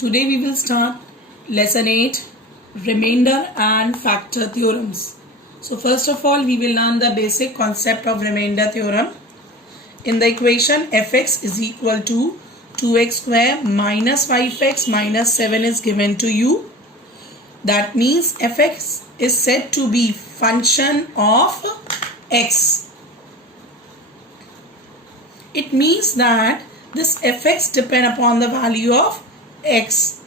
Today we will start lesson 8, remainder and factor theorems. So first of all we will learn the basic concept of remainder theorem. In the equation fx is equal to 2x square minus 5x minus 7 is given to you. That means fx is said to be function of x. It means that this fx depend upon the value of x.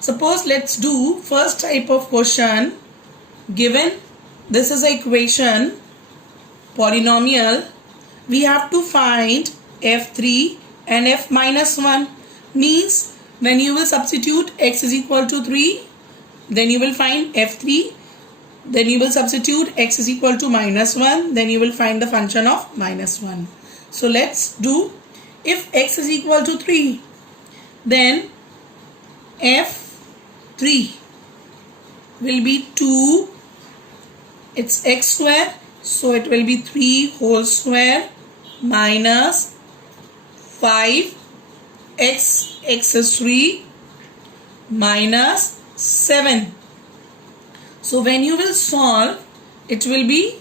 Suppose let's do first type of question. Given this is an equation polynomial, we have to find f3 and f minus 1. Means when you will substitute x is equal to 3, then you will find f3, then you will substitute x is equal to minus 1, then you will find the function of minus 1. So let's do, if x is equal to 3, then f3 will be 2, it's x square, so it will be 3 whole square minus 5 x is 3 minus 7. So when you will solve, it will be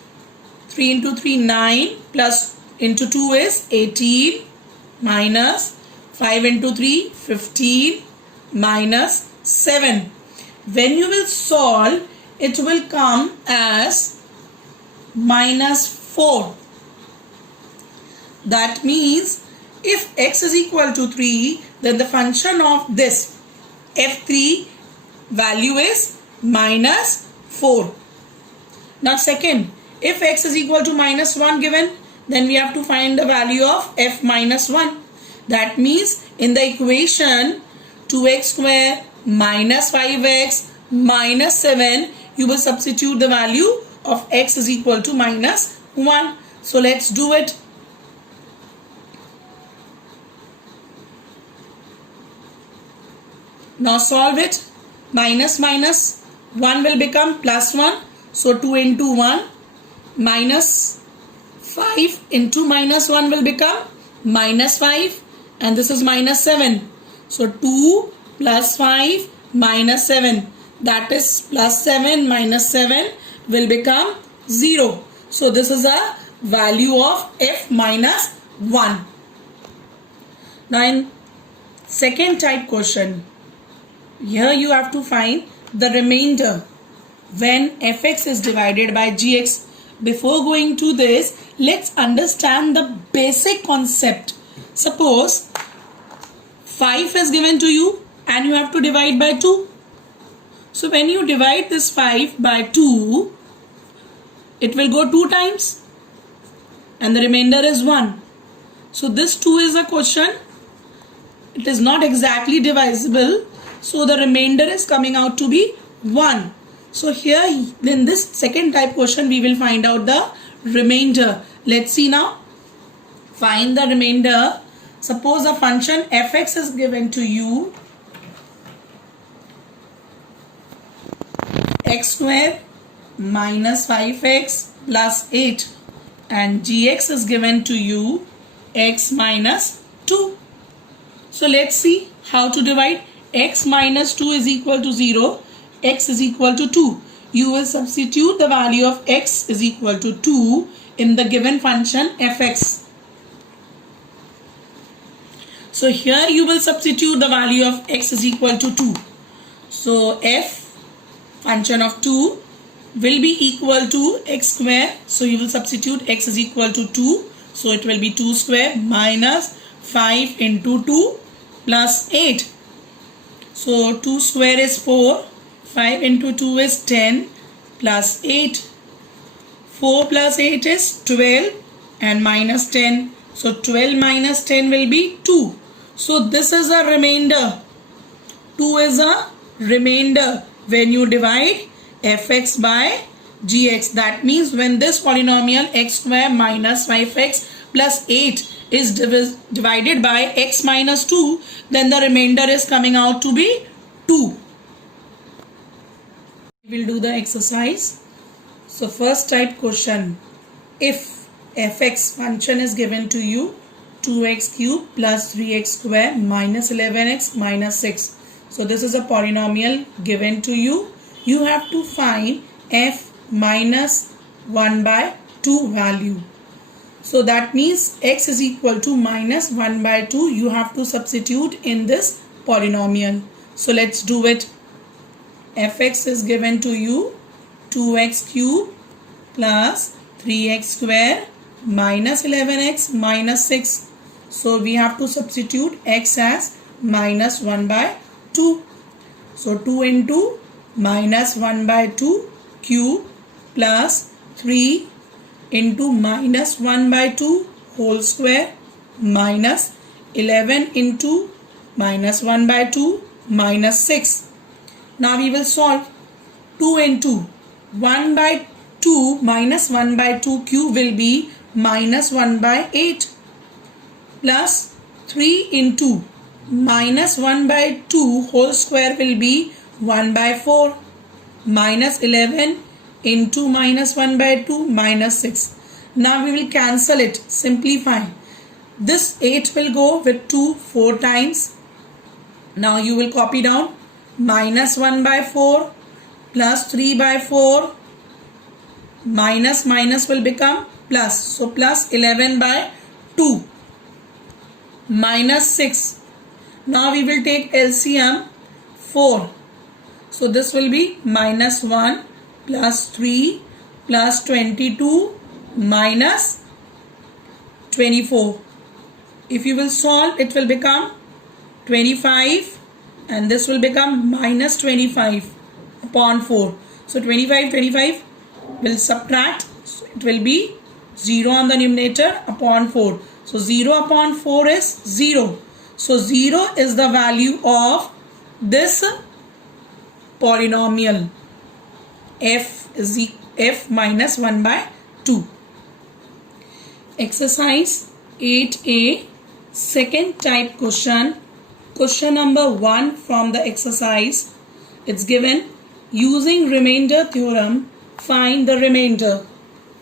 3 into 3 9 plus into 2 is 18 minus 5 into 3 15 minus 7. When you will solve, it will come as minus 4. That means if x is equal to 3, then the function of this f3 value is minus 4. Now second, if x is equal to minus 1 given, then we have to find the value of f minus 1. That means in the equation 2x square minus 5x minus 7, you will substitute the value of x is equal to minus 1. So let's do it. Now solve it. Minus 1 will become plus 1. So 2 into 1 minus 5 into minus 1 will become minus 5, and this is minus 7. So 2 plus 5 minus 7, that is plus 7 minus 7 will become 0. So this is a value of f minus 1. Now in second type question, here you have to find the remainder when fx is divided by gx. Before going to this, let's understand the basic concept. Suppose 5 is given to you and you have to divide by 2. So when you divide this 5 by 2, it will go 2 times and the remainder is 1. So this 2 is a quotient. It is not exactly divisible. So the remainder is coming out to be 1. So here in this second type question we will find out the remainder. Let's see now. Find the remainder. Suppose a function fx is given to you, x square minus 5x plus 8, and gx is given to you x minus 2. So let's see how to divide. X minus 2 is equal to 0, x is equal to 2. You will substitute the value of x is equal to 2 in the given function fx. So here you will substitute the value of x is equal to 2. So f function of 2 will be equal to x square. So you will substitute x is equal to 2. So it will be 2 square minus 5 into 2 plus 8. So 2 square is 4, 5 into 2 is 10 plus 8. 4 plus 8 is 12 and minus 10. So 12 minus 10 will be 2. So this is a remainder. 2 is a remainder when you divide fx by gx. That means when this polynomial x square minus 5x plus 8 is divided by x minus 2, then the remainder is coming out to be 2. We will do the exercise. So first type question, if fx function is given to you 2x cube plus 3x square minus 11x minus 6. So this is a polynomial given to you. You have to find f minus 1 by 2 value. So that means x is equal to minus 1 by 2. You have to substitute in this polynomial. So let's do it. Fx is given to you 2x cube plus 3x square minus 11x minus 6. So we have to substitute x as minus 1 by 2. So 2 into minus 1 by 2 cube plus 3 into minus 1 by 2 whole square minus 11 into minus 1 by 2 minus 6. Now we will solve. 2 into 1 by 2 minus 1 by 2 cube will be minus 1 by 8 plus 3 into minus 1 by 2 whole square will be 1 by 4 minus 11 into minus 1 by 2 minus 6. Now we will cancel it, simplify. This 8 will go with 2 4 times. Now you will copy down minus 1 by 4 plus 3 by 4 minus will become plus. So plus 11 by 2 minus 6. Now we will take LCM 4. So this will be minus 1 plus 3 plus 22 minus 24. If you will solve, it will become 25 and this will become minus 25 upon 4. So 25 will subtract. So it will be 0 on the numerator upon 4. So 0 upon 4 is 0. So 0 is the value of this polynomial. F minus 1 by 2. Exercise 8a, second type question. Question number 1 from the exercise. It's given, using remainder theorem, find the remainder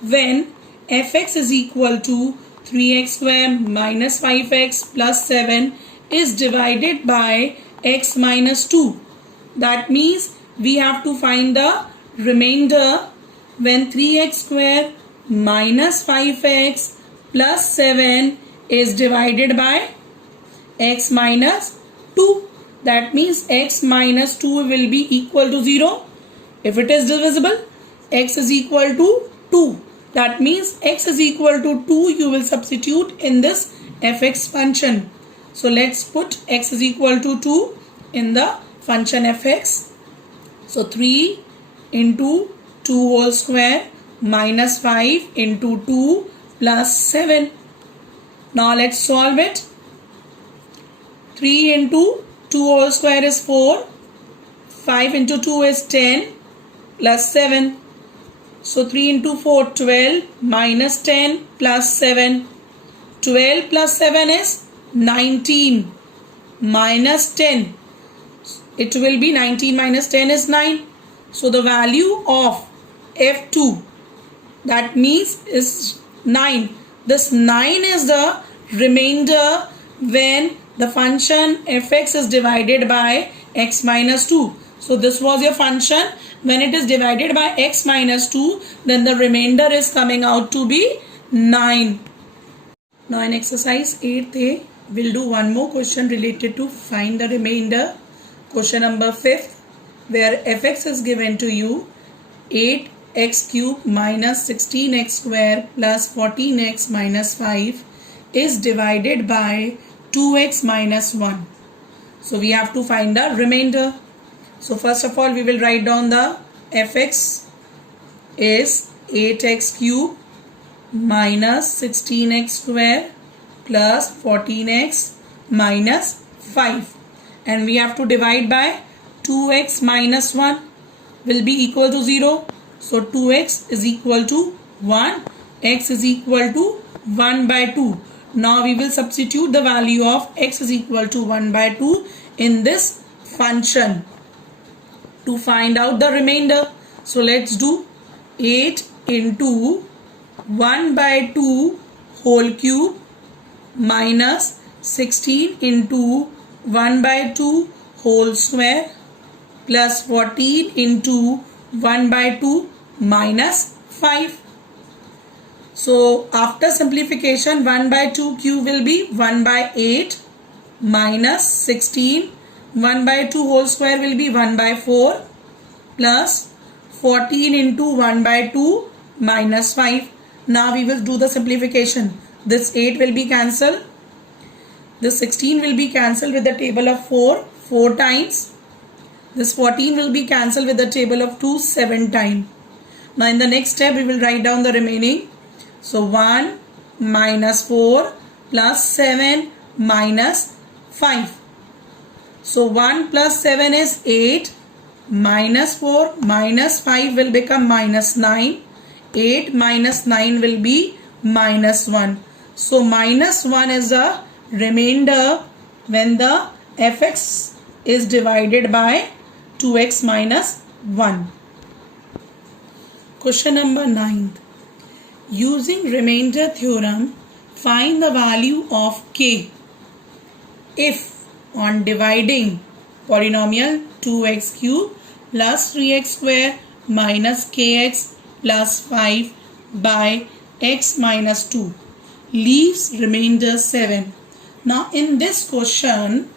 when fx is equal to 3x square minus 5x plus 7 is divided by x minus 2. That means we have to find the remainder when 3x square minus 5x plus 7 is divided by x minus 2. That means x minus 2 will be equal to 0. If it is divisible, x is equal to 2. That means x is equal to 2. You will substitute in this fx function. So let's put x is equal to 2 in the function fx. So 3 into 2 whole square minus 5 into 2 plus 7. Now let's solve it. 3 into 2 whole square is 4. 5 into 2 is 10 plus 7. So 3 into 4, 12 minus 10 plus 7. 12 plus 7 is 19 minus 10. It will be 19 minus 10 is 9. So the value of F2, that means is 9. This 9 is the remainder when the function fx is divided by x minus 2. So this was your function. When it is divided by x minus 2, then the remainder is coming out to be 9. Now in exercise 8a, we'll do one more question related to find the remainder. Question number 5th, where fx is given to you 8x cube minus 16x square plus 14x minus 5 is divided by 2x minus 1. So we have to find the remainder. So first of all, we will write down the fx is 8x cube minus 16x square plus 14x minus 5. And we have to divide by 2x minus 1 will be equal to 0. So 2x is equal to 1. X is equal to 1 by 2. Now we will substitute the value of x is equal to 1 by 2 in this function to find out the remainder. So let's do 8 into 1 by 2 whole cube minus 16 into 1 by 2 whole square plus 14 into 1 by 2 minus 5. So after simplification 1 by 2 cube will be 1 by 8 minus 16. 1 by 2 whole square will be 1 by 4 plus 14 into 1 by 2 minus 5. Now we will do the simplification. This 8 will be cancelled. This 16 will be cancelled with the table of 4 times. This 14 will be cancelled with the table of 2 7 times. Now in the next step we will write down the remaining. So 1 minus 4 plus 7 minus 5. So 1 plus 7 is 8 minus 4 minus 5 will become minus 9. 8 minus 9 will be minus 1. So minus 1 is the remainder when the fx is divided by 2x minus 1. Question number 9. Using remainder theorem, find the value of k if on dividing polynomial 2x cube plus 3x square minus kx plus 5 by x minus 2 leaves remainder 7. Now in this question,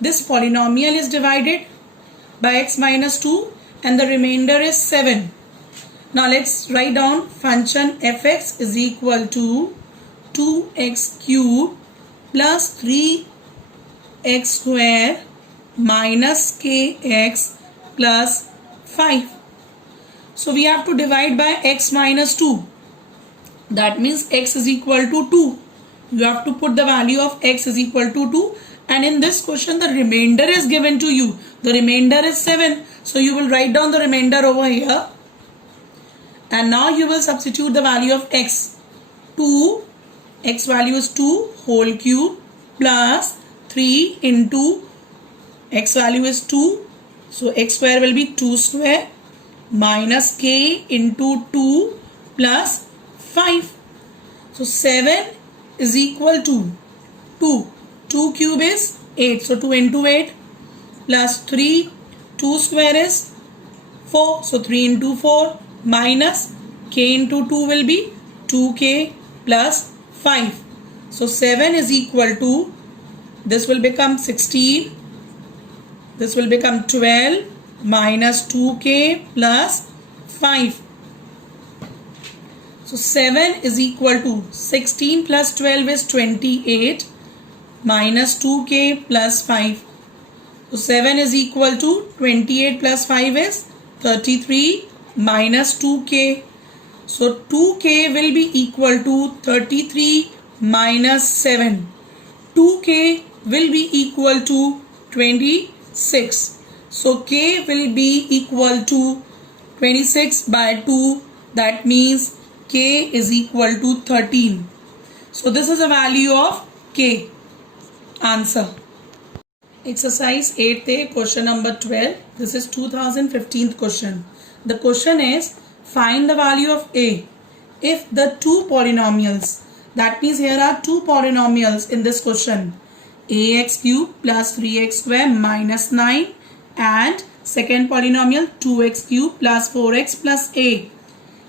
this polynomial is divided by x minus 2 and the remainder is 7. Now let's write down function fx is equal to 2x cube plus 3x square minus kx plus 5. So we have to divide by x minus 2. That means x is equal to 2. You have to put the value of x is equal to 2. And in this question the remainder is given to you. The remainder is 7. So you will write down the remainder over here. And now you will substitute the value of x. 2, x value is 2 whole cube plus 3 into x value is 2. So x square will be 2 square minus k into 2 plus 5. So 7 is equal to 2. 2 cube is 8. So 2 into 8 plus 3. 2 square is 4. So 3 into 4 minus k into 2 will be 2k plus 5. So 7 is equal to, this will become 16. This will become 12 minus 2k plus 5. So 7 is equal to 16 plus 12 is 28 minus 2k plus 5. So 7 is equal to 28 plus 5 is 33 minus 2k. So 2k will be equal to 33 minus 7. 2k will be equal to 26. So k will be equal to 26 by 2. That means k is equal to 13. So this is the value of k. Answer. Exercise 8A, question number 12. This is 2015 question. The question is, find the value of a if the two polynomials, that means here are two polynomials in this question, ax cube plus 3x square minus 9 and second polynomial 2x cube plus 4x plus a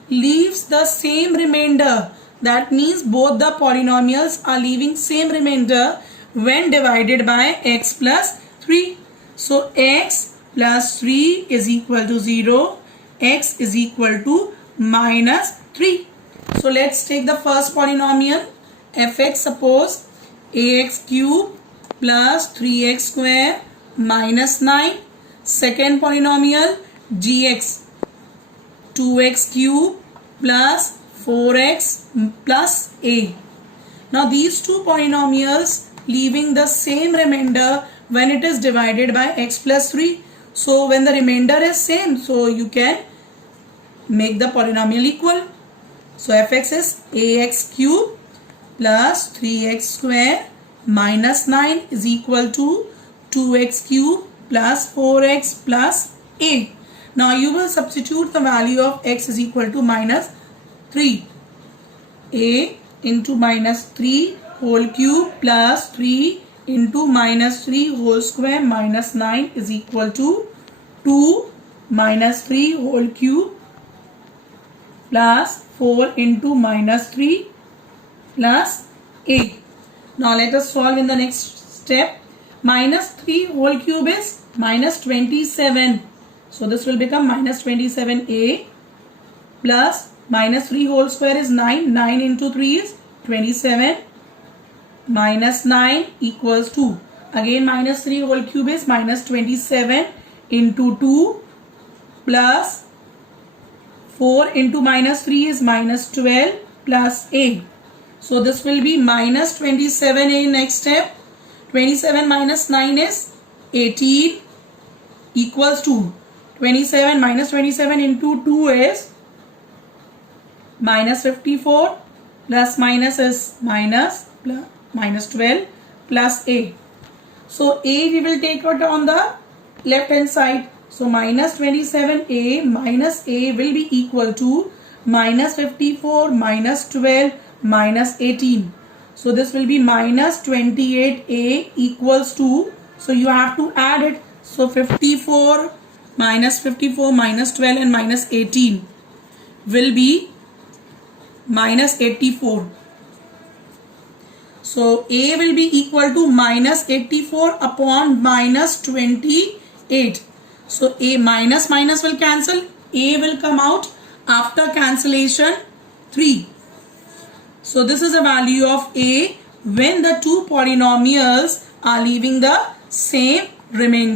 leaves the same remainder. That means both the polynomials are leaving same remainder when divided by x plus 3. So x plus 3 is equal to 0. X is equal to minus 3. So let's take the first polynomial fx. Suppose ax cube plus 3x square minus 9. Second polynomial gx 2x cube plus 4x plus a. Now these two polynomials leaving the same remainder when it is divided by x plus 3. So when the remainder is same, so you can make the polynomial equal. So fx is ax cube plus 3x square minus 9 is equal to 2x cube plus 4x plus a. Now you will substitute the value of x is equal to minus 3. A into minus 3 whole cube plus 3 into minus 3 whole square minus 9 is equal to 2 minus 3 whole cube plus 4 into minus 3 plus 8. Now let us solve in the next step. Minus 3 whole cube is minus 27. So this will become minus 27a plus minus 3 whole square is 9. 9 into 3 is 27 minus 9 equals 2. Again minus 3 whole cube is minus 27 into 2 plus 4 into minus 3 is minus 12 plus a. So this will be minus 27a next step. 27 minus 9 is 18 equals 2. 27 minus 27 into 2 is minus 54 plus minus is minus 12 plus a. So a we will take it on the left hand side. So minus 27a minus a will be equal to minus 54 minus 12 minus 18. So this will be minus 28a equals 2. So you have to add it. So 54 minus 12 and minus 18 will be minus 84. So a will be equal to minus 84 upon minus 28. So a minus will cancel. A will come out after cancellation 3. So this is a value of a when the two polynomials are leaving the same remainder.